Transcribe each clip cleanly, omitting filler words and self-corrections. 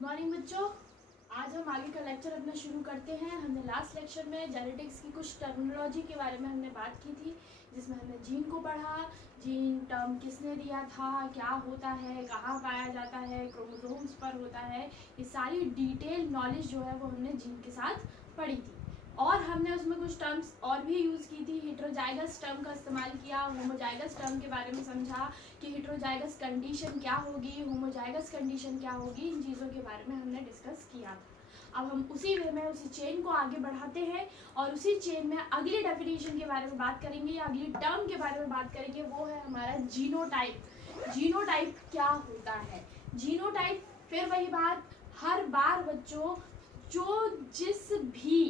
Good morning बच्चों। आज हम आगे का लेक्चर अपना शुरू करते हैं। हमने लास्ट लेक्चर में जेनेटिक्स की कुछ टर्मिनोलॉजी के बारे में हमने बात की थी, जिसमें हमने जीन को पढ़ा। जीन टर्म किसने दिया था, क्या होता है, कहाँ पाया जाता है, क्रोमोसोम्स पर होता है, ये सारी डिटेल नॉलेज जो है वो हमने जीन के साथ पढ़ी थी। और हमने उसमें कुछ टर्म्स और भी यूज़ की थी। हेट्रोजाइगस टर्म का इस्तेमाल किया, होमोजाइगस टर्म के बारे में समझा कि हेट्रोजाइगस कंडीशन क्या होगी, होमोजाइगस कंडीशन क्या होगी, इन चीज़ों के बारे में हमने डिस्कस किया था। अब हम उसी वे में उसी चेन को आगे बढ़ाते हैं और उसी चेन में अगली डेफिनेशन के बारे में बात करेंगे या अगली टर्म के बारे में बात करेंगे। वो है हमारा जीनोटाइप। जीनोटाइप क्या होता है? जीनोटाइप फिर वही बात, हर बार बच्चों जो जिस भी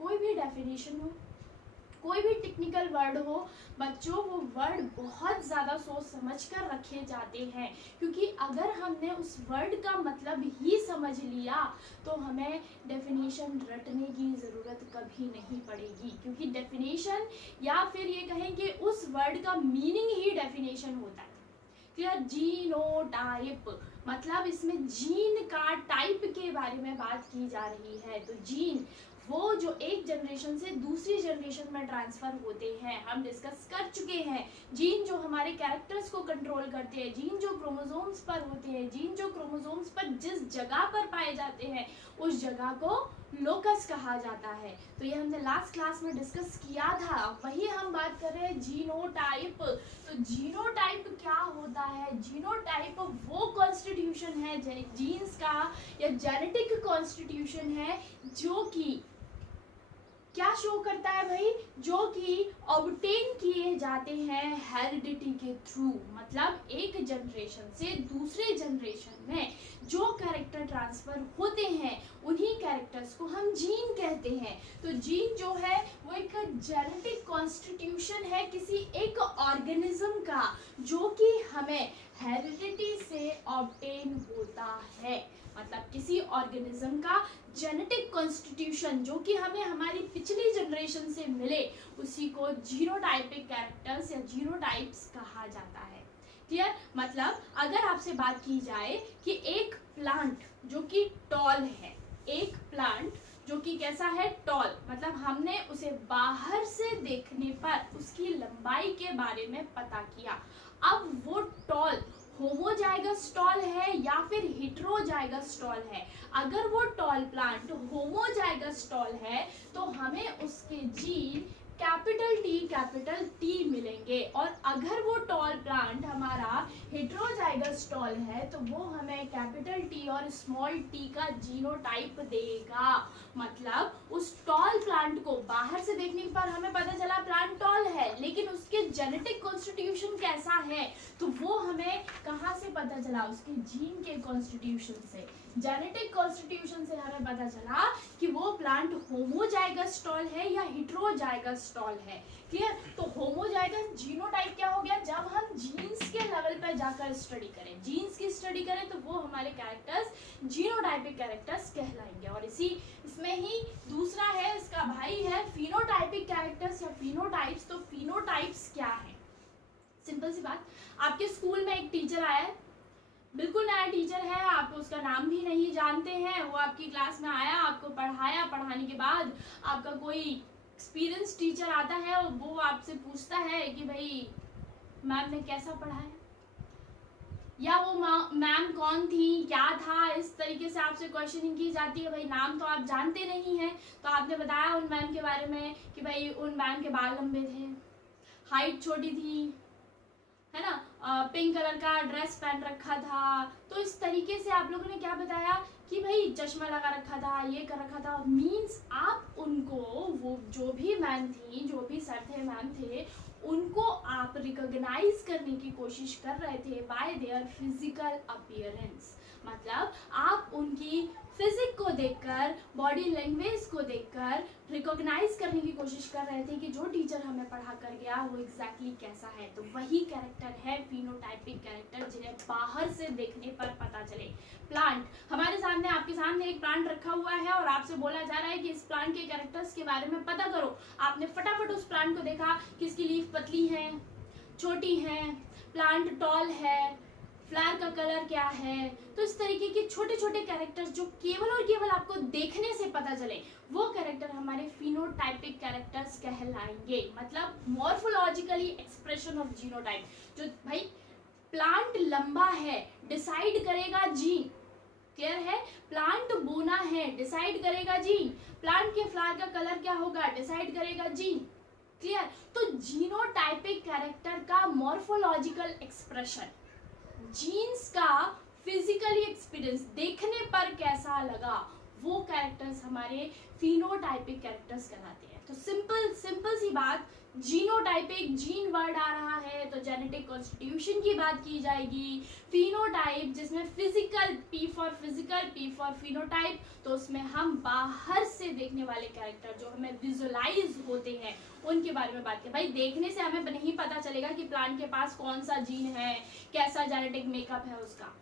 कोई भी डेफिनेशन हो, कोई भी टेक्निकल वर्ड हो बच्चों, वो वर्ड बहुत ज़्यादा सोच समझ कर रखे जाते हैं, क्योंकि अगर हमने उस वर्ड का मतलब ही समझ लिया तो हमें डेफिनेशन रटने की ज़रूरत कभी नहीं पड़ेगी, क्योंकि डेफिनेशन या फिर ये कहें कि उस वर्ड का मीनिंग ही डेफिनेशन होता है। क्लियर? जीनोटाइप मतलब इसमें जीन का टाइप के बारे में बात की जा रही है। तो जीन वो जो एक जनरेशन से दूसरी जनरेशन में ट्रांसफर होते हैं, हम डिस्कस कर चुके हैं। जीन जो हमारे कैरेक्टर्स को कंट्रोल करते हैं, जीन जो क्रोमोसोम्स पर होते हैं, जीन जो क्रोमोसोम्स पर जिस जगह पर पाए जाते हैं उस जगह को लोकस कहा जाता है। तो ये हमने लास्ट क्लास में डिस्कस किया था, वही हम बात कर रहे हैं जीनोटाइप। तो जीनोटाइप क्या होता है? जीनोटाइप वो कॉन्स्टिट्यूशन है जीन्स का या जेनेटिक कॉन्स्टिट्यूशन है जो कि क्या शो करता है भाई? जो कि ऑब्टेन किए जाते हैं हेरिडिटी के थ्रू। मतलब एक जनरेशन से दूसरे जनरेशन में जो कैरेक्टर ट्रांसफर होते हैं उन्हीं कैरेक्टर्स को हम जीन कहते हैं। तो जीन जो है वो एक जेनेटिक कॉन्स्टिट्यूशन है किसी एक ऑर्गेनिज्म का, जो कि हमें हेरिडिटी से ऑब्टेन होता है। मतलब किसी ऑर्गेनिज्म का जेनेटिक कॉन्स्टिट्यूशन जो कि हमें हमारी पिछली जनरेशन से मिले, उसी को जीनोटाइपिक कैरेक्टर्स या जीनोटाइप्स कहा जाता है। क्लियर? मतलब अगर आपसे बात की जाए कि एक प्लांट जो कि टॉल है, एक प्लांट जो कि कैसा है? टॉल, मतलब हमने उसे बाहर से देखने पर उसकी लंबाई के बारे में पता किया। अब वो टॉल होमोजाइगस टॉल है या फिर हेटेरोजाइगस टॉल है? अगर वो टॉल प्लांट होमोजाइगस टॉल है तो हमें उसके जीन कैपिटल टी मिलेंगे, और अगर वो टॉल प्लांट हमारा हेटेरोजाइगस टॉल है तो वो हमें कैपिटल टी और स्मॉल टी का जीनोटाइप देगा। मतलब उस टॉल प्लांट को बाहर से देखने पर हमें पता चला प्लांट टॉल है, लेकिन उसके जेनेटिक कॉन्स्टिट्यूशन कैसा है तो वो हमें कहाँ से पता चला? उसके जीन के कॉन्स्टिट्यूशन से, जेनेटिक कॉन्स्टिट्यूशन से हमें पता चला कि वो प्लांट होमोजाइगस टॉल है या हेटेरोजाइगस टॉल है। क्लियर? तो होमोजाइगस जीनोटाइप क्या हो गया? जब हम जीन्स के लेवल पर जाकर स्टडी करें, जीन्स की स्टडी करें तो वो हमारे कैरेक्टर्स जीनोटाइपिक कैरेक्टर्स कहलाएंगे। और इसमें ही दूसरा है, इसका भाई है फिनोटाइपिक कैरेक्टर्स या फिनोटाइप्स। तो फिनोटाइप्स क्या है? सिंपल सी बात, आपके स्कूल में एक टीचर आया है, बिल्कुल नया टीचर है, आप उसका नाम भी नहीं जानते हैं, वो आपकी क्लास में आया, आपको पढ़ाया, पढ़ाने के बाद आपका कोई एक्सपीरियंस टीचर आता है और वो आपसे पूछता है कि भाई मैम ने कैसा पढ़ाया, या वो मैम कौन थी, क्या था, इस तरीके से आपसे क्वेश्चनिंग की जाती है। भाई नाम तो आप जानते नहीं हैं, तो आपने बताया उन मैम के बारे में कि भाई उन मैम के बाल लंबे थे, हाइट छोटी थी, है ना, पिंक कलर का ड्रेस पहन रखा था। तो इस तरीके से आप लोगों ने क्या बताया कि भाई चश्मा लगा रखा था, ये कर रखा था। मीन्स आप उनको, वो जो भी मैम थी, जो भी सर थे, मैम थे, उनको आप रिकॉग्नाइज करने की कोशिश कर रहे थे बाय देयर फिजिकल अपीयरेंस। मतलब आप उनकी फिजिक को देखकर, बॉडी लैंग्वेज को देखकर रिकॉग्नाइज करने की कोशिश कर रहे थे कि जो टीचर हमें पढ़ा कर गया वो एग्जैक्टली कैसा है। तो वही कैरेक्टर है फिनोटाइपिक कैरेक्टर, जिन्हें बाहर से देखने पर पता चले। प्लांट हमारे सामने, आपके सामने एक प्लांट रखा हुआ है और आपसे बोला जा रहा है कि इस प्लांट के कैरेक्टर्स के बारे में पता करो। आपने फटाफट उस प्लांट को देखा कि इसकी लीफ पतली है, छोटी है, प्लांट टॉल है, फ्लावर का कलर क्या है। तो इस तरीके के छोटे छोटे कैरेक्टर्स जो केवल और केवल आपको देखने से पता चले, वो कैरेक्टर हमारे फिनोटाइपिक कैरेक्टर्स कहलाएंगे। मतलब मॉर्फोलॉजिकली एक्सप्रेशन ऑफ जीनोटाइप। जो भाई प्लांट लंबा है डिसाइड करेगा जीन, क्लियर है। प्लांट बोना है डिसाइड करेगा जीन। प्लांट के फ्लावर का कलर क्या होगा डिसाइड करेगा जीन, क्लियर। तो जीनोटाइपिक कैरेक्टर का मॉर्फोलॉजिकल एक्सप्रेशन, जीन्स का फिजिकली एक्सपीरियंस, देखने पर कैसा लगा, वो कैरेक्टर्स हमारे फिनोटाइपिक कैरेक्टर्स कहलाते हैं। तो सिंपल सी बात, जीनोटाइपिक, जीन वर्ड आ रहा है तो जेनेटिक कॉन्स्टिट्यूशन की बात की जाएगी। फिनोटाइप जिसमें physical, P for physical, P for phenotype, तो उसमें हम बाहर से देखने वाले कैरेक्टर जो हमें विजुअलाइज होते हैं उनके बारे में बात करें। भाई देखने से हमें नहीं पता चलेगा कि प्लांट के पास कौन सा जीन है, कैसा जेनेटिक मेकअप है उसका,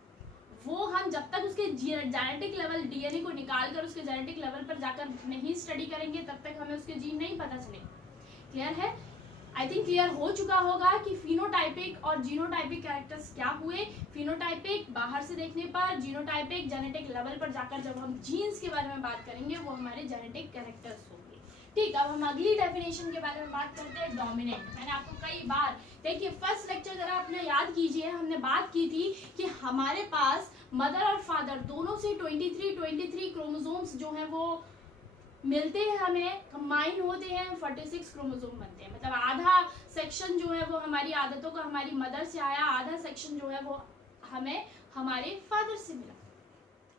वो हम जब तक उसके जेनेटिक लेवल, डीएनए को निकाल कर उसके जेनेटिक लेवल पर जाकर नहीं स्टडी करेंगे तब तक हमें उसके जीन नहीं पता चलेंगे। क्लियर है? आई थिंक क्लियर हो चुका होगा कि फिनोटाइपिक और जीनोटाइपिक कैरेक्टर्स क्या हुए। फिनोटाइपिक बाहर से देखने पर, जीनोटाइपिक जेनेटिक लेवल पर जाकर जब हम जीन्स के बारे में बात करेंगे वो हमारे जेनेटिक कैरेक्टर्स होंगे। ठीक, अब हम अगली डेफिनेशन के बारे में बात करते हैं, डोमिनेंट। मैंने आपको कई बार, देखिए फर्स्ट लेक्चर जरा अपने याद कीजिए, हमने बात की थी कि हमारे पास मदर और फादर दोनों से 23 क्रोमोसोम्स जो हैं वो मिलते हैं, हमें कंबाइन होते हैं, 46 क्रोमोसोम बनते हैं। मतलब आधा सेक्शन जो है वो हमारी आदतों का हमारी मदर से आया, आधा सेक्शन जो है वो हमें हमारे फादर से मिला।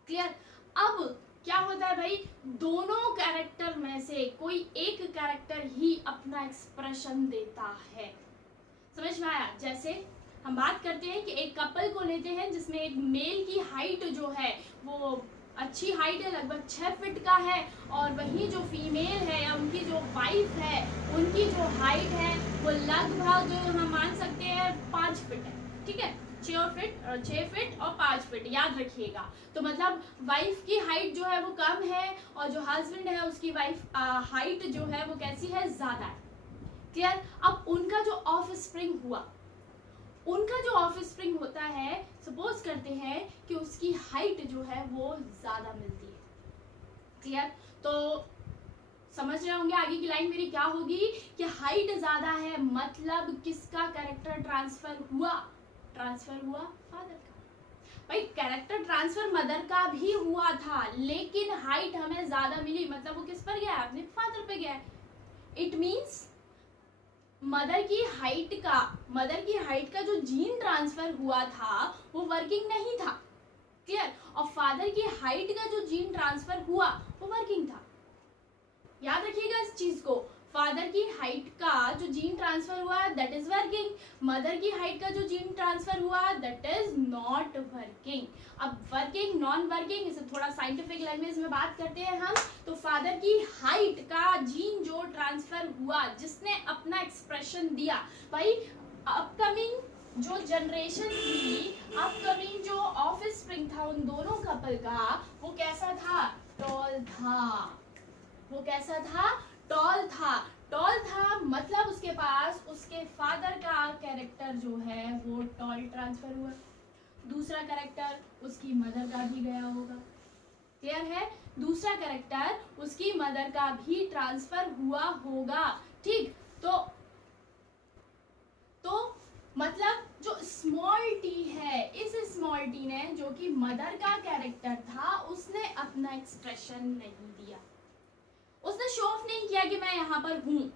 क्लियर? अब क्या होता है भाई, दोनों कैरेक्टर में से कोई एक कैरेक्टर ही अपना एक्सप्रेशन देता है। समझ में आया? जैसे हम बात करते हैं कि एक कपल को लेते हैं जिसमें एक मेल की हाइट जो है वो अच्छी हाइट है, लगभग 6 फीट का है, और वही जो फीमेल है या उनकी जो वाइफ है उनकी जो हाइट है वो लगभग हम मान सकते हैं 5 फीट है। ठीक है, 6 फीट और 5 फीट याद रखिएगा। तो मतलब वाइफ की हाइट जो है वो कम है और जो हस्बैंड है उसकी वाइफ हाइट जो है वो कैसी है, ज्यादा है। क्लियर? अब उनका जो ऑफ स्प्रिंग हुआ, उनका जो ऑफ स्प्रिंग होता है, सपोज करते हैं कि उसकी हाइट जो है वो ज्यादा मिलती है। क्लियर? तो समझ रहे होंगे आगे की लाइन मेरी क्या होगी कि हाइट ज्यादा है मतलब किसका कैरेक्टर ट्रांसफर हुआ, फादर का। भाई कैरेक्टर ट्रांसफर मदर का भी हुआ था लेकिन हाइट हमें ज्यादा मिली, मतलब वो किस पर गया, अपने फादर पे गया। इट मीन्स मदर की हाइट का जो जीन ट्रांसफर हुआ था वो वर्किंग नहीं था। क्लियर? और फादर की हाइट का जो जीन ट्रांसफर हुआ वो वर्किंग था। याद रखिएगा इस चीज को, फादर की हाइट का जो जीन ट्रांसफर हुआ दैट इज वर्किंग, मदर की हाइट का जो जीन ट्रांसफर हुआ दैट इज नॉट वर्किंग। अब वर्किंग, नॉन वर्किंग, इसे थोड़ा साइंटिफिक लैंग्वेज में बात करते हैं हम। तो फादर की हाइट का जीन जो ट्रांसफर हुआ, जिसने अपना एक्सप्रेशन दिया, भाई अपकमिंग जो जनरेशन थी, अपकमिंग जो ऑफ स्प्रिंग था उन दोनों कपल का, वो कैसा था, टॉल था। वो कैसा था, टॉल था मतलब उसके पास उसके फादर का कैरेक्टर जो है वो टॉल ट्रांसफर हुआ। दूसरा कैरेक्टर उसकी मदर का भी गया होगा। क्लियर है? दूसरा कैरेक्टर उसकी मदर का भी ट्रांसफर हुआ होगा। ठीक, तो मतलब जो स्मॉल टी है, इस स्मॉल टी ने जो कि मदर का कैरेक्टर था उसने अपना एक्सप्रेशन नहीं दिया, उसने शो ऑफ नहीं किया कि मैं यहाँ पर हूँ।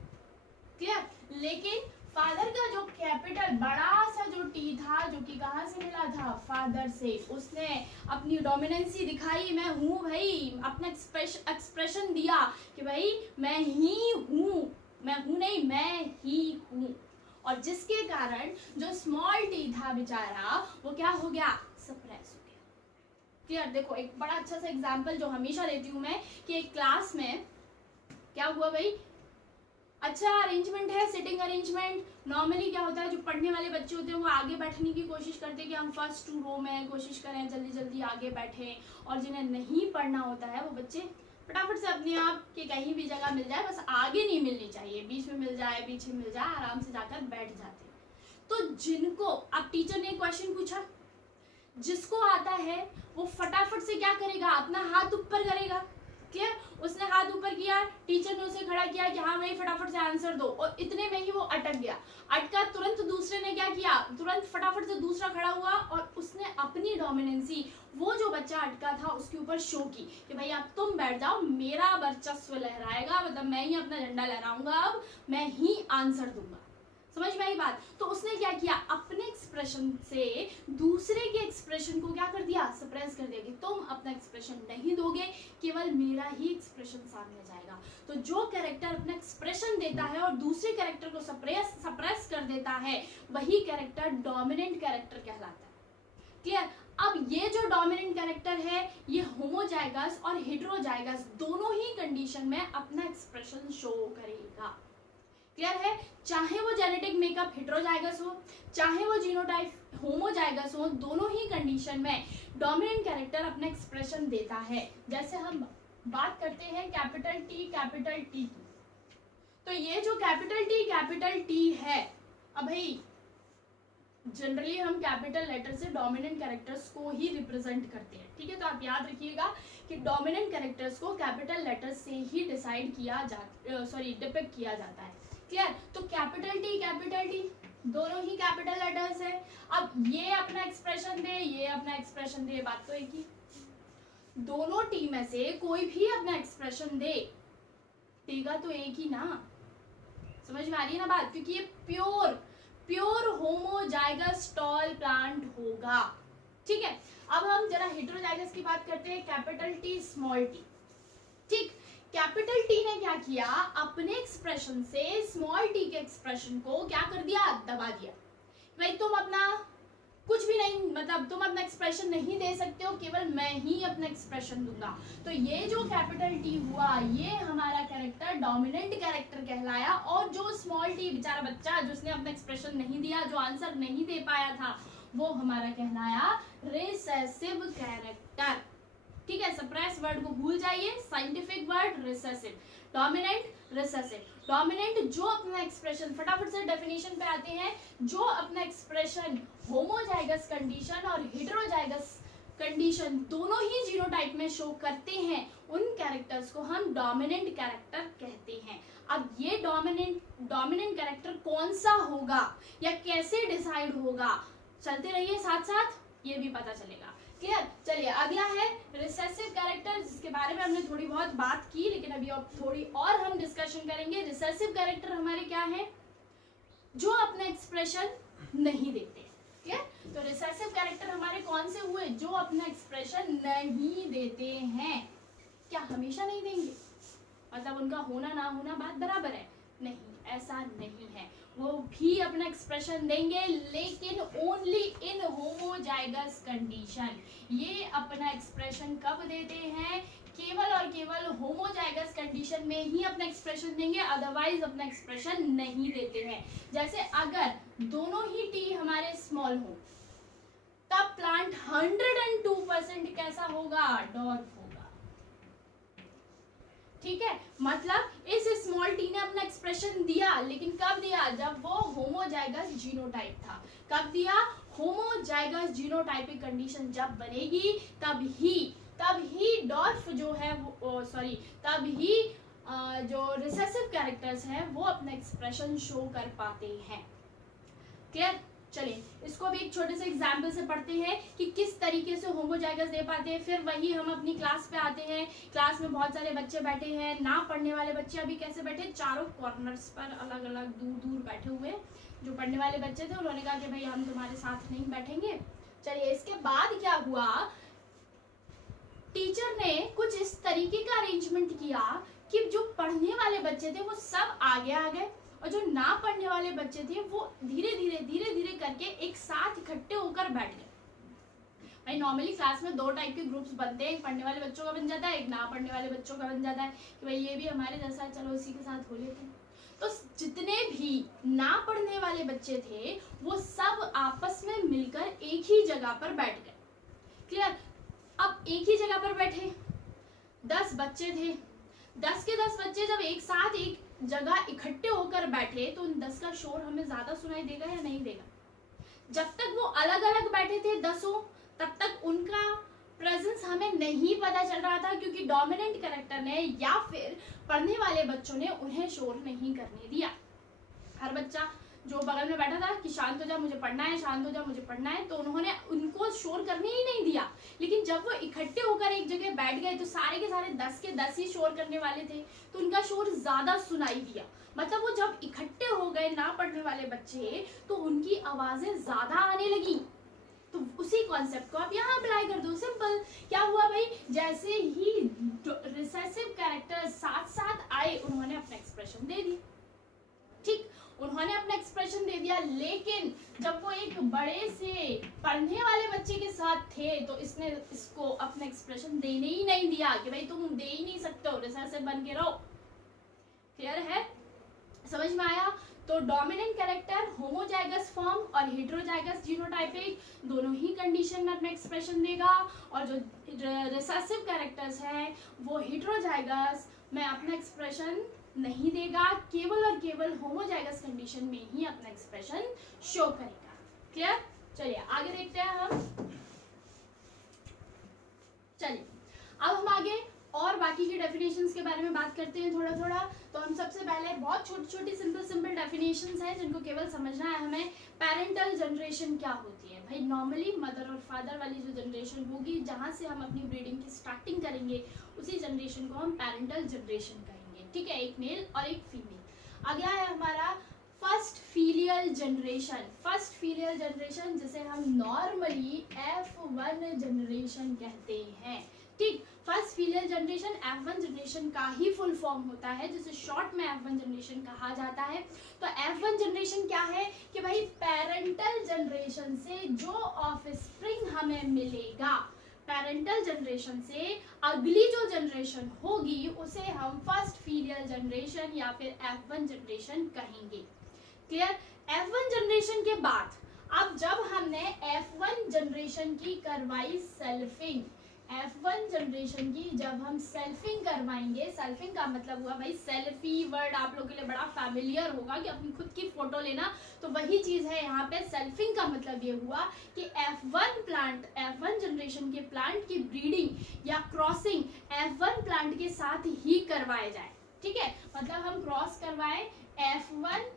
क्लियर? लेकिन फादर का जो कैपिटल बड़ा सा जो टी था जो कि कहाँ से मिला था, फादर से, उसने अपनी डोमिनेंसी दिखाई, मैं हूँ भाई, अपना एक्सप्रेशन दिया कि भाई मैं ही हूँ, मैं हूँ नहीं, मैं ही हूँ। और जिसके कारण जो स्मॉल टी था बेचारा वो क्या हो गया, सप्रेस हो गया। क्लियर? देखो एक बड़ा अच्छा सा एग्जाम्पल जो हमेशा देती हूँ मैं कि एक क्लास में क्या हुआ भाई, अच्छा अरेंजमेंट है, सिटिंग अरेंजमेंट। नॉर्मली क्या होता है, जो पढ़ने वाले बच्चे होते हैं वो आगे बैठने की कोशिश करते हैं कि हम फर्स्ट 2 रो में कोशिश करें, जल्दी जल्दी आगे बैठें, और जिन्हें नहीं पढ़ना होता है वो बच्चे फटाफट से अपने आप के कहीं भी जगह मिल जाए, बस आगे नहीं मिलनी चाहिए, बीच में मिल जाए, पीछे मिल जाए, आराम से जाकर बैठ जाते हैं। तो जिनको अब टीचर ने क्वेश्चन पूछा, जिसको आता है वो फटाफट से क्या करेगा, अपना हाथ ऊपर करेगा। क्लियर? उसने हाथ ऊपर किया, टीचर ने उसे खड़ा किया कि हाँ भाई फटाफट से आंसर दो, और इतने में ही वो अटक गया। अटका, तुरंत दूसरे ने क्या किया, तुरंत फटाफट से दूसरा खड़ा हुआ और उसने अपनी डोमिनेंसी वो जो बच्चा अटका था उसके ऊपर शो की कि भाई अब तुम बैठ जाओ, मेरा वर्चस्व लहराएगा, मतलब मैं ही अपना झंडा लहराऊंगा, अब मैं ही आंसर दूंगा। समझ में आई बात? तो उसने क्या किया, अपने एक्सप्रेशन से दूसरे के एक्सप्रेशन को क्या कर दिया, सप्रेस कर दिया कि तुम अपना एक्सप्रेशन नहीं दोगे, केवल मेरा ही एक्सप्रेशन सामने जाएगा। तो जो कैरेक्टर अपना एक्सप्रेशन देता है और दूसरे कैरेक्टर को सप्रेस कर देता है, वही कैरेक्टर डोमिनेंट कैरेक्टर कहलाता है। क्लियर? अब ये जो डोमिनेंट कैरेक्टर है ये होमोजाइगस और हेटेरोजाइगस दोनों ही कंडीशन में अपना एक्सप्रेशन शो करेगा। क्लियर है? चाहे वो जेनेटिक मेकअप हेटेरोजाइगस हो, चाहे वो जीनोटाइप होमोजाइगस हो, दोनों ही कंडीशन में डोमिनेंट कैरेक्टर अपना एक्सप्रेशन देता है। जैसे हम बात करते हैं कैपिटल टी की, तो ये जो कैपिटल टी है, अब भाई जनरली हम कैपिटल लेटर से डोमिनेंट कैरेक्टर्स को ही रिप्रेजेंट करते हैं। ठीक है, तो आप याद रखिएगा कि डोमिनेंट कैरेक्टर्स को कैपिटल लेटर से ही डिसाइड किया डिपिक्ट किया जाता है। क्लियर? तो कैपिटल टी दोनों ही कैपिटल लेटर्स है। अब ये अपना एक्सप्रेशन दे, ये अपना एक्सप्रेशन दे, बात तो एक ही। दोनों टी में से कोई भी अपना एक्सप्रेशन दे, देगा तो एक ही ना। समझ में आ रही है ना बात? क्योंकि ये प्योर होमोजाइगस टॉल प्लांट होगा। ठीक है, अब हम जरा हेटेरोजाइगस की बात करते हैं, कैपिटल टी स्मॉल टी। ठीक, कैपिटल टी ने क्या किया, अपने एक्सप्रेशन से स्मॉल टी के एक्सप्रेशन को क्या कर दिया, दबा दिया। भाई तुम अपना कुछ भी नहीं, मतलब तुम अपना एक्सप्रेशन नहीं दे सकते हो, केवल मैं ही अपना एक्सप्रेशन दूंगा। तो ये जो कैपिटल टी हुआ, ये हमारा कैरेक्टर डोमिनेंट कैरेक्टर कहलाया, और जो स्मॉल टी बेचारा बच्चा जिसने अपना एक्सप्रेशन नहीं दिया, जो आंसर नहीं दे पाया था, वो हमारा कहलाया रिसेसिव कैरेक्टर। ठीक है, सप्रेस वर्ड को भूल जाइए, scientific word recessive, dominant recessive. Dominant जो अपना एक्सप्रेशन, फटाफट से डेफिनेशन पे आते हैं, जो अपना एक्सप्रेशन होमोजाइगस कंडीशन और हेटेरोजाइगस कंडीशन दोनों ही जीनोटाइप में शो करते हैं, उन कैरेक्टर्स को हम डोमिनेंट कैरेक्टर कहते हैं। अब ये डोमिनेंट कैरेक्टर कौन सा होगा या कैसे डिसाइड होगा, चलते रहिए साथ साथ, ये भी पता चलेगा। क्लियर? चलिए अगला है रिसेसिव कैरेक्टर, जिसके बारे में हमने थोड़ी बहुत बात की, लेकिन अभी अब थोड़ी और हम डिस्कशन करेंगे। रिसेसिव कैरेक्टर हमारे क्या है, जो अपना एक्सप्रेशन नहीं देते। क्लियर? तो रिसेसिव कैरेक्टर हमारे कौन से हुए, जो अपना एक्सप्रेशन नहीं देते हैं। क्या हमेशा नहीं देंगे, मतलब उनका होना ना होना बात बराबर है? नहीं, ऐसा नहीं है, वो भी अपना एक्सप्रेशन देंगे, लेकिन ओनली इन होमोजाइगस कंडीशन। ये अपना एक्सप्रेशन कब देते हैं, केवल और केवल होमोजाइगस कंडीशन में ही अपना एक्सप्रेशन देंगे, अदरवाइज अपना एक्सप्रेशन नहीं देते हैं। जैसे अगर दोनों ही टी हमारे स्मॉल हो, तब प्लांट 102% कैसा होगा, डॉर्फ होगा। ठीक है, मतलब इस स्मॉल टी ने अपना एक्सप्रेशन दिया, लेकिन कब दिया, जब वो होमोजाइगस जीनोटाइप था। कब दिया, होमोजाइगस जीनोटाइपिक कंडीशन जब बनेगी, तब ही डॉर्फ जो है वो तब ही जो रिसेसिव कैरेक्टर्स हैं वो अपना एक्सप्रेशन शो कर पाते हैं। क्लियर? चलिए इसको भी एक छोटे से एग्जाम्पल से पढ़ते हैं कि किस तरीके से होमोजाइगस दे पाते हैं। फिर वही हम अपनी क्लास पे आते हैं। क्लास में बहुत सारे बच्चे बैठे हैं, ना पढ़ने वाले बच्चे अभी कैसे बैठे, चारों कॉर्नर्स पर अलग अलग दूर दूर बैठे हुए। जो पढ़ने वाले बच्चे थे उन्होंने कहा कि भाई हम तुम्हारे साथ नहीं बैठेंगे। चलिए इसके बाद क्या हुआ, टीचर ने कुछ इस तरीके का अरेंजमेंट किया कि जो पढ़ने वाले बच्चे थे वो सब आगे आ गए, और जो ना पढ़ने वाले बच्चे थे वो धीरे धीरे करके एक साथ इकट्ठे होकर बैठ गए। भाई नॉर्मली क्लास में दो टाइप के ग्रुप्स बनते हैं, एक पढ़ने वाले बच्चों का बन जाता है, एक ना पढ़ने वाले बच्चों का बन जाता है कि भाई ये भी हमारे जैसा है, चलो इसी के साथ हो लेते हैं। तो जितने भी ना पढ़ने वाले बच्चे थे वो सब आपस में मिलकर एक ही जगह पर बैठ गए। क्लियर? अब एक ही जगह पर बैठे 10 बच्चे थे, 10 के 10 बच्चे जब एक साथ एक जगह इकट्ठे होकर बैठे तो उन 10 का शोर हमें ज्यादा सुनाई देगा या नहीं देगा? जब तक वो अलग अलग बैठे थे 10, तब तक उनका प्रेजेंस हमें नहीं पता चल रहा था, क्योंकि डोमिनेंट कैरेक्टर ने या फिर पढ़ने वाले बच्चों ने उन्हें शोर नहीं करने दिया। हर बच्चा जो बगल में बैठा था कि शांत हो जा मुझे पढ़ना है, शांत हो जा मुझे पढ़ना है, तो उन्होंने उनको शोर करने ही नहीं दिया। लेकिन जब वो इकट्ठे होकर एक जगह बैठ गए तो सारे के सारे 10 के 10 ही शोर करने वाले थे, तो उनका शोर ज्यादा सुनाई दिया। मतलब वो जब इकट्ठे हो गए ना पढ़ने वाले बच्चे, तो उनकी आवाजें ज्यादा आने लगी। तो उसी कॉन्सेप्ट को आप यहाँ अप्लाई कर दो, सिंपल। क्या हुआ भाई, जैसे ही रिसेसिव कैरेक्टर साथ साथ आए, उन्होंने अपना एक्सप्रेशन दे दिया। ठीक, उन्होंने अपना एक्सप्रेशन दे दिया, लेकिन जब वो एक बड़े से पढ़ने वाले बच्चे के साथ थे तो इसने इसको अपना एक्सप्रेशन देने ही नहीं दिया कि भाई तुम दे ही नहीं सकते हो, रिसेसिव बन के रहो। क्लियर है, समझ में आया? तो डोमिनेंट कैरेक्टर होमोजाइगस फॉर्म और हेटेरोजाइगस जीनोटाइपिक दोनों ही कंडीशन में अपना एक्सप्रेशन देगा, और जो रिसेसिव कैरेक्टर्स है वो हेटेरोजाइगस में अपना एक्सप्रेशन नहीं देगा, केवल और केवल होमोजाइगस कंडीशन में ही अपना एक्सप्रेशन शो करेगा। क्लियर? चलिए आगे देखते हैं हम। चलिए अब हम आगे और बाकी की डेफिनेशंस के बारे में बात करते हैं थोड़ा थोड़ा। तो हम सबसे पहले बहुत छोटी छोटी सिंपल डेफिनेशंस हैं जिनको केवल समझना है हमें। पेरेंटल जनरेशन क्या होती है? भाई नॉर्मली मदर और फादर वाली जो जनरेशन होगी, जहाँ से हम अपनी ब्रीडिंग की स्टार्टिंग करेंगे, उसी जनरेशन को हम पेरेंटल जनरेशन कहेंगे। ठीक है, एक मेल और एक फीमेल। अगला है हमारा first filial generation. First filial generation जिसे हम नॉर्मली F1 जनरेशन कहते हैं। ठीक, first filial generation F1 generation का ही फुल फॉर्म होता है, जिसे शॉर्ट में F1 जनरेशन कहा जाता है। तो F1 जनरेशन क्या है कि भाई पेरेंटल जनरेशन से जो ऑफस्प्रिंग हमें मिलेगा, पेरेंटल जनरेशन से अगली जो जनरेशन होगी उसे हम फर्स्ट फीलियल जनरेशन या फिर F1 जनरेशन कहेंगे। क्लियर? F1 जनरेशन के बाद अब जब हमने F1 जनरेशन की करवाई सेल्फिंग, F1 जनरेशन की जब हम सेल्फिंग करवाएंगे, सेल्फिंग का मतलब हुआ भाई सेल्फी वर्ड आप लोगों के लिए बड़ा फैमिलियर होगा कि अपनी खुद की फोटो लेना, तो वही चीज है यहाँ पे। सेल्फिंग का मतलब ये हुआ कि F1 जनरेशन के प्लांट की ब्रीडिंग या क्रॉसिंग F1 प्लांट के साथ ही करवाए जाए। ठीक है, मतलब हम क्रॉस करवाएं F1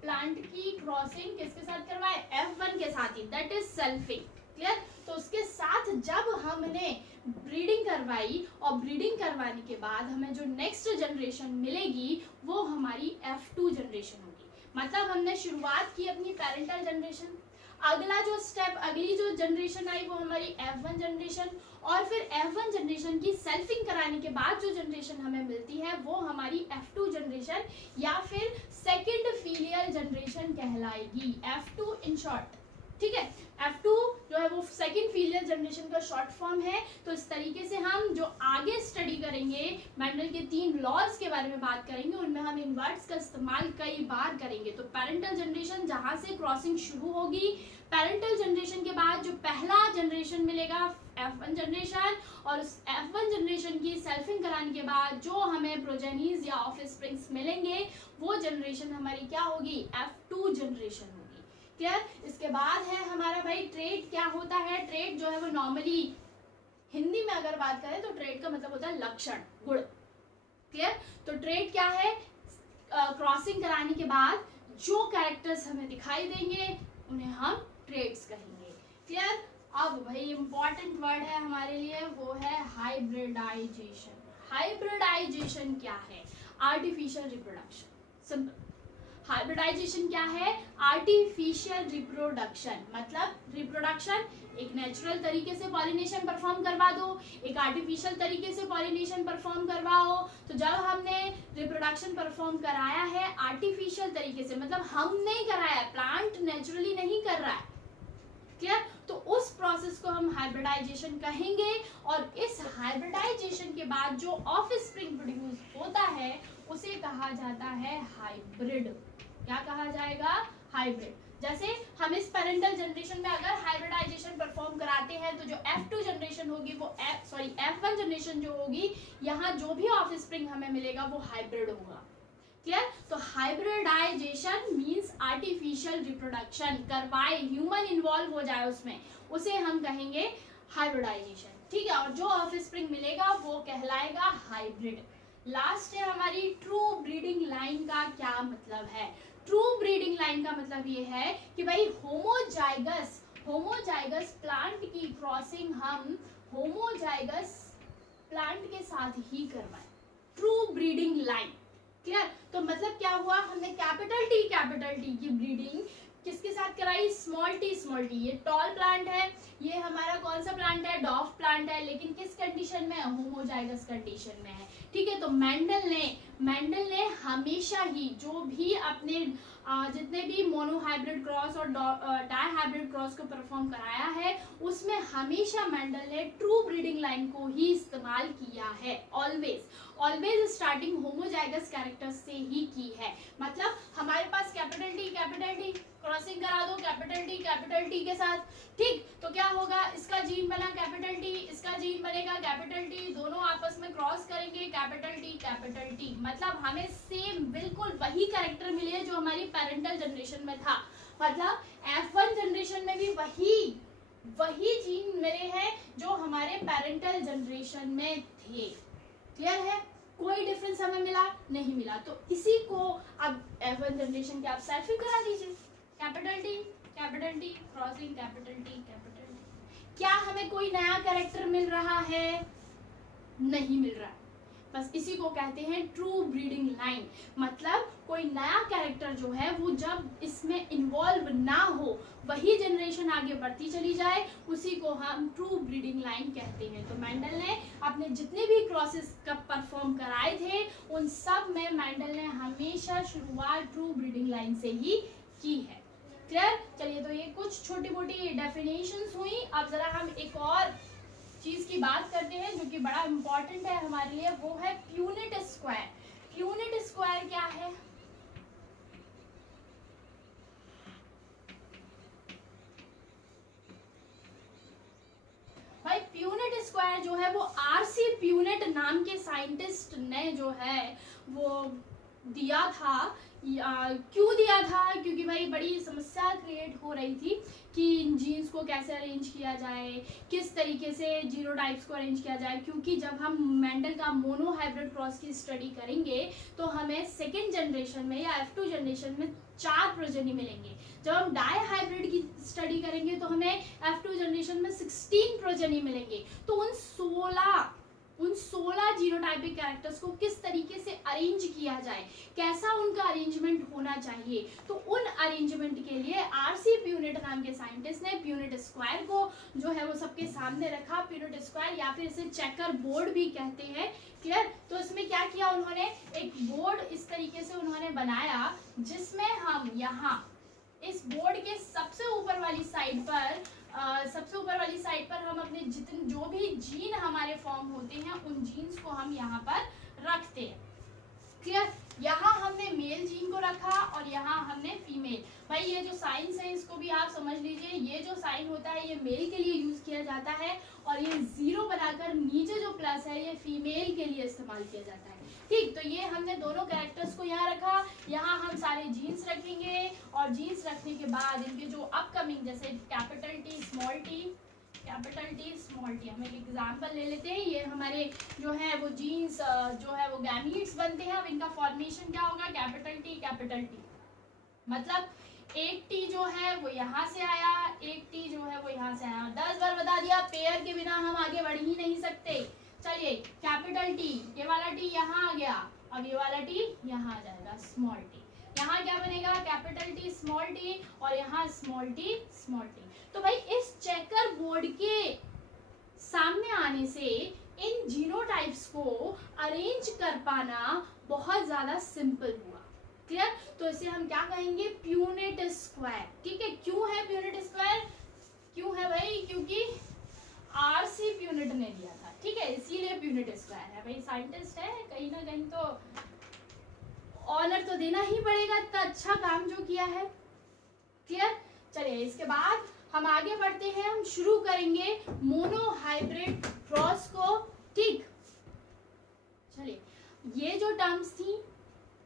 प्लांट की क्रॉसिंग किसके साथ करवाए? F1 के साथ ही, दैट इज सेल्फिंग। क्लियर? तो उसके साथ जब हमने ब्रीडिंग करवाई और ब्रीडिंग करवाने के बाद हमें जो नेक्स्ट जनरेशन मिलेगी वो हमारी F2 जनरेशन होगी। मतलब हमने शुरुआत की अपनी पेरेंटल जनरेशन, अगला जो स्टेप, अगली जो जनरेशन आई वो हमारी F1 जनरेशन, और फिर F1 जनरेशन की सेल्फिंग कराने के बाद जो जनरेशन हमें मिलती है वो हमारी F2 जनरेशन या फिर सेकंड फीलियल जनरेशन कहलाएगी, F2 इन शॉर्ट। ठीक है, F2 जो है वो सेकंड फीलियल जनरेशन का शॉर्ट फॉर्म है। तो इस तरीके से हम जो आगे स्टडी करेंगे, मेंडल के 3 लॉज के बारे में बात करेंगे, उनमें हम इन वर्ड्स का इस्तेमाल कई बार करेंगे। तो पेरेंटल जनरेशन जहां से क्रॉसिंग शुरू होगी, पेरेंटल जनरेशन के बाद जो पहला जनरेशन मिलेगा F1 जनरेशन, और उस F1 जनरेशन की सेल्फिंग कराने के बाद जो हमें प्रोजेनीज या ऑफस्प्रिंग्स मिलेंगे वो जनरेशन हमारी क्या होगी? F2 जनरेशन होगी। क्लियर? इसके बाद है हमारा भाई ट्रेट क्या होता है? ट्रेट जो है वो नॉर्मली हिंदी में अगर बात करें तो ट्रेट का मतलब होता है लक्षण, गुण। क्लियर? तो ट्रेट क्या है? क्रॉसिंग कराने के बाद जो कैरेक्टर्स हमें दिखाई देंगे उन्हें हम ट्रेट्स कहेंगे। क्लियर? अब भाई इंपॉर्टेंट वर्ड है हमारे लिए, वो है हाइब्रिडाइजेशन। हाइब्रिडाइजेशन क्या है? Artificial reproduction. सिंपल। हाइब्रिडाइजेशन क्या है? Artificial reproduction. मतलब रिप्रोडक्शन, एक नेचुरल तरीके से पॉलिनेशन परफॉर्म करवा दो, एक आर्टिफिशियल तरीके से पॉलिनेशन परफॉर्म करवाओ। तो जब हमने रिप्रोडक्शन परफॉर्म कराया है आर्टिफिशियल तरीके से, मतलब हम नहीं कराया, प्लांट नेचुरली नहीं कर रहा है। क्लियर? तो उस प्रोसेस को हम हाइब्रिडाइजेशन कहेंगे। और इस हाइब्रिडाइजेशन के बाद जो ऑफस्प्रिंग प्रोड्यूस होता है उसे कहा जाता है हाइब्रिड। क्या कहा जाएगा? हाइब्रिड। जैसे हम इस पेरेंटल जनरेशन में अगर हाइब्रिडाइजेशन परफॉर्म कराते हैं तो जो F2 जनरेशन होगी वो F1 जनरेशन जो होगी, यहाँ जो भी ऑफस्प्रिंग हमें मिलेगा वो हाइब्रिड होगा। क्लियर। तो हाइब्रिडाइजेशन मींस आर्टिफिशियल रिप्रोडक्शन, करवाए, ह्यूमन इन्वॉल्व हो जाए उसमें, उसे हम कहेंगे हाइब्रिडाइजेशन, ठीक है। और जो ऑफस्प्रिंग मिलेगा वो कहलाएगा हाइब्रिड। लास्ट है हमारी ट्रू ब्रीडिंग लाइन का क्या मतलब है। ट्रू ब्रीडिंग लाइन का मतलब ये है कि भाई होमोजाइगस प्लांट की क्रॉसिंग हम होमोजाइगस प्लांट के साथ ही करवाएं, ट्रू ब्रीडिंग लाइन, क्लियर। तो मतलब क्या हुआ, हमने कैपिटल टी की ब्रीडिंग किसके साथ कराई, स्मॉल टी। ये टॉल प्लांट है, ये हमारा कौन सा प्लांट है, डॉफ प्लांट है, लेकिन किस कंडीशन में, होमोजाइगस कंडीशन में है, ठीक है। तो मेंडल ने हमेशा ही जो भी अपने जितने भी मोनोहाइब्रिड क्रॉस और डाइहाइब्रिड क्रॉस को परफॉर्म कराया है, उसमें हमेशा मेंडल ने ट्रू ब्रीडिंग लाइन को ही इस्तेमाल किया है, ऑलवेज स्टार्टिंग होमोजाइगस कैरेक्टर्स से ही की है। मतलब हमारे पास कैपिटल टी क्रॉसिंग करा दो कैपिटल टी के साथ, ठीक। तो क्या होगा, इसका जीन बना कैपिटल टी, इसका जीन बनेगा कैपिटल टी, दोनों आपस में क्रॉस करेंगे कैपिटल टी, मतलब हमें सेम बिल्कुल वही कैरेक्टर मिले जो हमारी पेरेंटल जनरेशन में था। मतलब F1 जनरेशन में भी वही जीन मिले हैं जो हमारे पेरेंटल जनरेशन में थे, क्लियर है। कोई डिफरेंस हमें मिला नहीं मिला। तो इसी को अब F1 जनरेशन के आप सेल्फिंग करा दीजिए, capital T crossing capital T. क्या हमें कोई नया कैरेक्टर मिल रहा है, नहीं मिल रहा, बस इसी को कहते हैं ट्रू ब्रीडिंग लाइन। मतलब कोई नया कैरेक्टर जो है वो जब इसमें इन्वॉल्व ना हो, वही जनरेशन आगे बढ़ती चली जाए, उसी को हम ट्रू ब्रीडिंग लाइन कहते हैं। तो मेंडल ने अपने जितने भी क्रॉसेस कब परफॉर्म कराए थे, उन सब में मेंडल ने हमेशा शुरुआत ट्रू ब्रीडिंग लाइन से ही की है, क्लियर। चलिए, तो ये कुछ छोटी मोटी डेफिनेशंस हुई। अब जरा हम एक और चीज की बात करते हैं जो कि बड़ा इंपॉर्टेंट है हमारे लिए, वो है प्यूनेट स्क्वायर। प्यूनेट स्क्वायर क्या है, भाई प्यूनेट स्क्वायर जो है वो आरसी प्यूनेट नाम के साइंटिस्ट ने जो है वो दिया था। क्यों दिया था, क्योंकि भाई बड़ी समस्या क्रिएट हो रही थी कि इन जीन्स को कैसे अरेंज किया जाए, किस तरीके से जीनोटाइप्स को अरेंज किया जाए। क्योंकि जब हम मेंडल का मोनोहाइब्रिड क्रॉस की स्टडी करेंगे तो हमें सेकेंड जनरेशन में या F2 जनरेशन में 4 प्रोजेनी मिलेंगे। जब हम डाई हाइब्रिड की स्टडी करेंगे तो हमें F2 जनरेशन में 16 प्रोजेनी मिलेंगे। तो उन 16 जीनोटाइपिक कैरेक्टर्स को किस तरीके से अरेंज किया जाए, कैसा उनका अरेंजमेंट होना चाहिए, तो उन अरेंजमेंट के लिए आरसी प्यूनेट नाम के साइंटिस्ट ने प्यूनेट स्क्वायर को जो है वो सबके सामने रखा। प्यूनेट स्क्वायर या फिर इसे चेकर बोर्ड भी कहते हैं, क्लियर। तो इसमें क्या किया उन्होंने, एक बोर्ड इस तरीके से उन्होंने बनाया जिसमें हम यहाँ इस बोर्ड के सबसे ऊपर वाली साइड पर हम अपने जितने जो भी जीन हमारे फॉर्म होते हैं उन जीन्स को हम यहाँ पर रखते हैं, क्लियर। यहाँ हमने मेल जीन को रखा और यहाँ हमने फीमेल। भाई ये जो साइंस है इसको भी आप समझ लीजिए, ये जो साइन होता है ये मेल के लिए यूज किया जाता है और ये 0 बनाकर नीचे जो प्लस है ये फीमेल के लिए इस्तेमाल किया जाता है, ठीक। तो ये हमने दोनों कैरेक्टर्स को यहाँ रखा, यहाँ हम सारे जीन्स रखेंगे और जीन्स रखने के बाद इनके जो अपकमिंग जैसे कैपिटल टी स्मॉल टी, हम एक एग्जाम्पल ले लेते हैं। ये हमारे जो है वो जीन्स जो है वो गैमीट्स बनते हैं। अब इनका फॉर्मेशन क्या होगा, कैपिटल टी, मतलब एक टी जो है वो यहाँ से आया, एक टी जो है वो यहाँ से आया। 10 बार बता दिया, पेयर के बिना हम आगे बढ़ ही नहीं सकते। चलिए, कैपिटल टी, ये वाला टी यहाँ आ गया, अब ये वाला टी यहाँ आ जाएगा, स्मॉल टी। यहाँ क्या बनेगा, कैपिटल टी स्मॉल टी और यहाँ स्मॉल टी। तो भाई इस चेकर बोर्ड के सामने आने से इन जीनोटाइप्स को अरेंज कर पाना बहुत ज्यादा सिंपल हुआ, क्लियर। तो इसे हम क्या कहेंगे, प्यूनेट स्क्वायर, ठीक है। क्यों है प्यूनेट स्क्वायर, क्यों है भाई, क्योंकि आरसी प्यूनेट ने दिया था, ठीक है, इसीलिए प्यूनेट स्क्वायर है। भाई साइंटिस्ट है, कहीं ना कहीं तो ऑनर तो देना ही पड़ेगा, इतना अच्छा काम जो किया है, क्लियर। चलिए, इसके बाद हम आगे बढ़ते हैं, हम शुरू करेंगे मोनोहाइब्रिड क्रॉस को, ठीक। चलिए, ये जो टर्म्स थी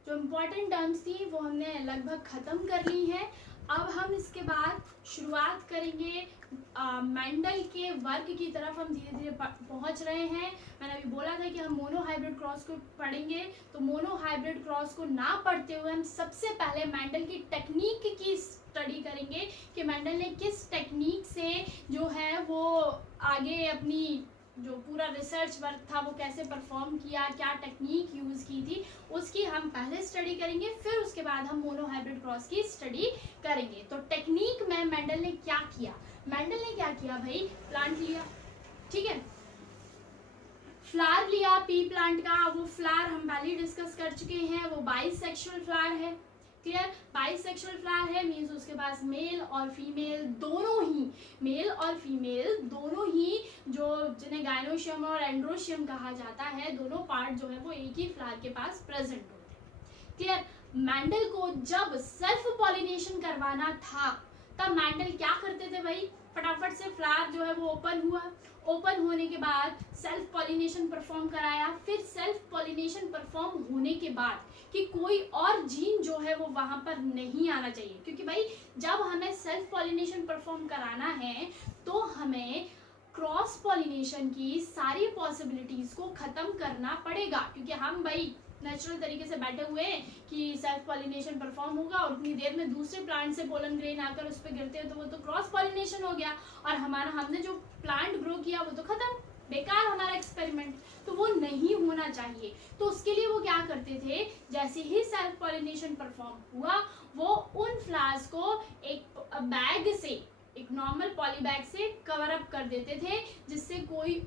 जो इम्पोर्टेंट टर्म्स थी वो हमने लगभग ख़त्म कर ली हैं। अब हम इसके बाद शुरुआत करेंगे मेंडल के वर्क की तरफ। हम धीरे धीरे पहुंच रहे हैं। मैंने अभी बोला था कि हम मोनो हाइब्रिड क्रॉस को पढ़ेंगे, तो मोनो हाइब्रिड क्रॉस को ना पढ़ते हुए हम सबसे पहले मेंडल की टेक्निक की स्टडी करेंगे कि मेंडल ने किस टेक्निक से जो है वो आगे अपनी जो पूरा रिसर्च वर्क था वो कैसे परफॉर्म किया, क्या टेक्निक यूज़ की थी, उसकी हम पहले स्टडी करेंगे। फिर उसके बाद हम मोनो हाइब्रिड क्रॉस की स्टडी करेंगे। तो टेक्निक में मेंडल ने क्या किया, मेंडल ने क्या किया भाई, प्लांट लिया, ठीक है, फ्लावर लिया पी प्लांट का। वो फ्लावर हम पहले डिस्कस कर चुके हैं, वो बाइसेक्सुअल फ्लावर है, क्लियर। बाइसेक्सुअल फ्लावर है मीन्स उसके पास मेल और फीमेल दोनों ही, मेल और फीमेल दोनों ही, जो जिन्हें गायनोशियम और एंड्रोशियम कहा जाता है, दोनों पार्ट जो है वो एक ही फ्लावर के पास प्रेजेंट होते हैं, क्लियर। मेंडल को जब सेल्फ पॉलिनेशन करवाना था तब मेंडल क्या करते थे भाई, फटाफट से फ्लावर जो है वो ओपन हुआ, ओपन होने के बाद सेल्फ पॉलिनेशन परफॉर्म कराया। फिर सेल्फ पॉलिनेशन परफॉर्म होने के बाद कि कोई और जीन जो है वो वहां पर नहीं आना चाहिए, क्योंकि भाई जब हमें सेल्फ पॉलिनेशन परफॉर्म कराना है तो हमें क्रॉस पॉलिनेशन की सारी पॉसिबिलिटीज को खत्म करना पड़ेगा, क्योंकि हम भाई नेचुरल तरीके से बैठे हुए हैं कि सेल्फ पॉलिनेशन परफॉर्म होगा और उतनी देर में दूसरे प्लांट से पोलन ग्रेन आकर उस पर गिरते हैं तो वो तो क्रॉस पॉलिनेशन हो गया और हमने जो प्लांट ग्रो किया वो तो खत्म, बेकार हमारा एक्सपेरिमेंट। तो वो नहीं होना चाहिए। तो उसके लिए वो क्या करते थे, जैसे ही सेल्फ पॉलिनेशन परफॉर्म हुआ वो उन फ्लावर्स को एक बैग से, एक नॉर्मल पॉली बैग से कवर अप कर देते थे, जिससे कोई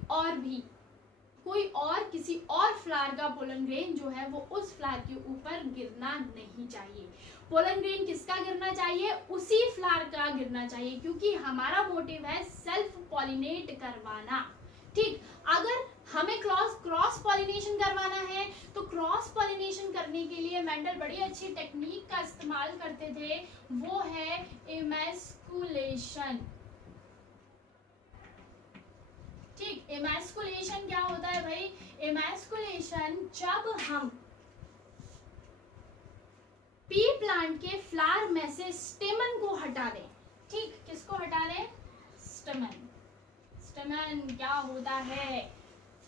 और किसी और फ्लावर का पोलन ग्रेन जो है वो उस फ्लावर के ऊपर गिरना नहीं चाहिए। पोलन ग्रेन किसका गिरना चाहिए, उसी फ्लावर का गिरना चाहिए, क्योंकि हमारा मोटिव है सेल्फ पॉलिनेट करवाना, ठीक। अगर हमें क्रॉस पॉलिनेशन करवाना है तो क्रॉस पॉलिनेशन करने के लिए मेंडल बड़ी अच्छी टेक्निक का इस्तेमाल करते थे, वो है इमैस्कुलेशन, ठीक। इमैस्कुलेशन क्या होता है भाई, इमैस्कुलेशन जब हम पी प्लांट के फ्लावर में से स्टेमन को हटा दें, ठीक, किसको हटा दें, स्टेमन। स्टेमन क्या होता है,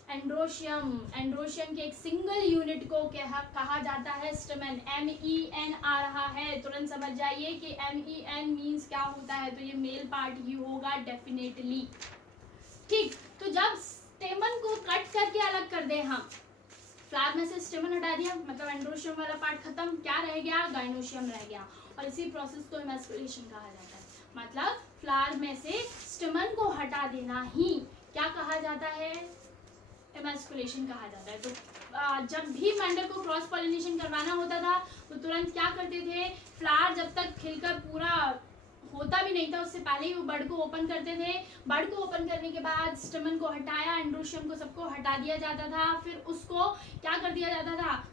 एंड्रोशियम के एक सिंगल यूनिट को कहा जाता है स्टेमन। MEN आ रहा है, तुरंत समझ जाइए कि MEN मीन्स क्या होता है, तो ये मेल पार्ट ही होगा डेफिनेटली, ठीक। तो जब स्टेमन को कट करके अलग कर दें हम, फ्लावर में से स्टेमन हटा दिया मतलब एंड्रोशियम वाला पार्ट खत्म, क्या रह गया, गायनोशियम रह गया, और इसी प्रोसेस को इमैस्कुलेशन कहा जाता है। मतलब फ्लावर में से स्टेमन को हटा देना ही क्या कहा जाता है, इमैस्कुलेशन कहा जाता है। तो जब भी मेंडल को क्रॉस पॉलिनेशन करवाना होता था तो तुरंत क्या करते थे, फ्लावर जब तक खिलकर पूरा होता भी नहीं था उससे पहले ही वो बड को ओपन करते थे। बड को ओपन करने के बाद स्टेमन को हटाया, एंड्रोशियम को सबको हटा दिया जाता था, फिर उसको क्या कर दिया जाता था,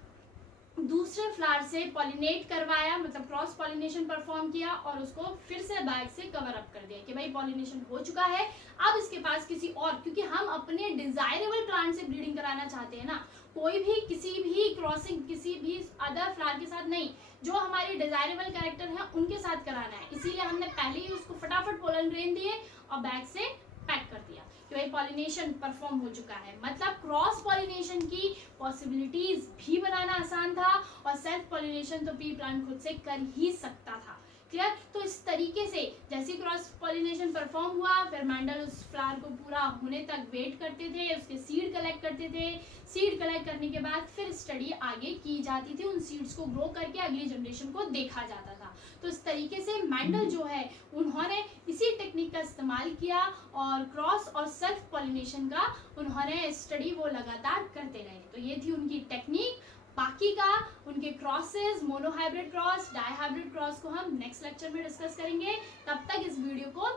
दूसरे फ्लावर से पॉलिनेट करवाया, मतलब क्रॉस पॉलिनेशन परफॉर्म किया और उसको फिर से बैग से कवर अप कर दिया कि भाई पॉलिनेशन हो चुका है, अब इसके पास किसी और, क्योंकि हम अपने डिजायरेबल प्लांट से ब्रीडिंग कराना चाहते हैं ना, कोई भी किसी भी क्रॉसिंग किसी भी अदर फ्लावर के साथ नहीं, जो हमारी डिजायरेबल कैरेक्टर है उनके साथ कराना है। इसीलिए हमने पहले ही उसको फटाफट पोलन ग्रेन दिए और बैग से पैक कर दिया कि भाई पॉलिनेशन परफॉर्म हो चुका है। मतलब क्रॉस पॉलिनेशन की पॉसिबिलिटीज भी बनाना आसान था और सेल्फ पॉलिनेशन तो पी प्लांट खुद से कर ही सकता था, क्लियर। तो इस तरीके से जैसे क्रॉस पॉलिनेशन परफॉर्म हुआ, फिर मेंडल उस फ्लावर को पूरा होने तक वेट करते थे, उसके सीड कलेक्ट करते थे, सीड कलेक्ट करने के बाद फिर स्टडी आगे की जाती थी, उन सीड्स को ग्रो करके अगली जनरेशन को देखा जाता था। तो इस तरीके से मेंडल जो है उन्होंने इसी टेक्निक का इस्तेमाल किया और क्रॉस और सेल्फ पॉलिनेशन का उन्होंने स्टडी वो लगातार करते रहे। तो ये थी उनकी टेक्निक। बाकी का उनके crosses, mono hybrid cross, di hybrid cross को हम नेक्स्ट लेक्चर में डिस्कस करेंगे। तब तक इस वीडियो को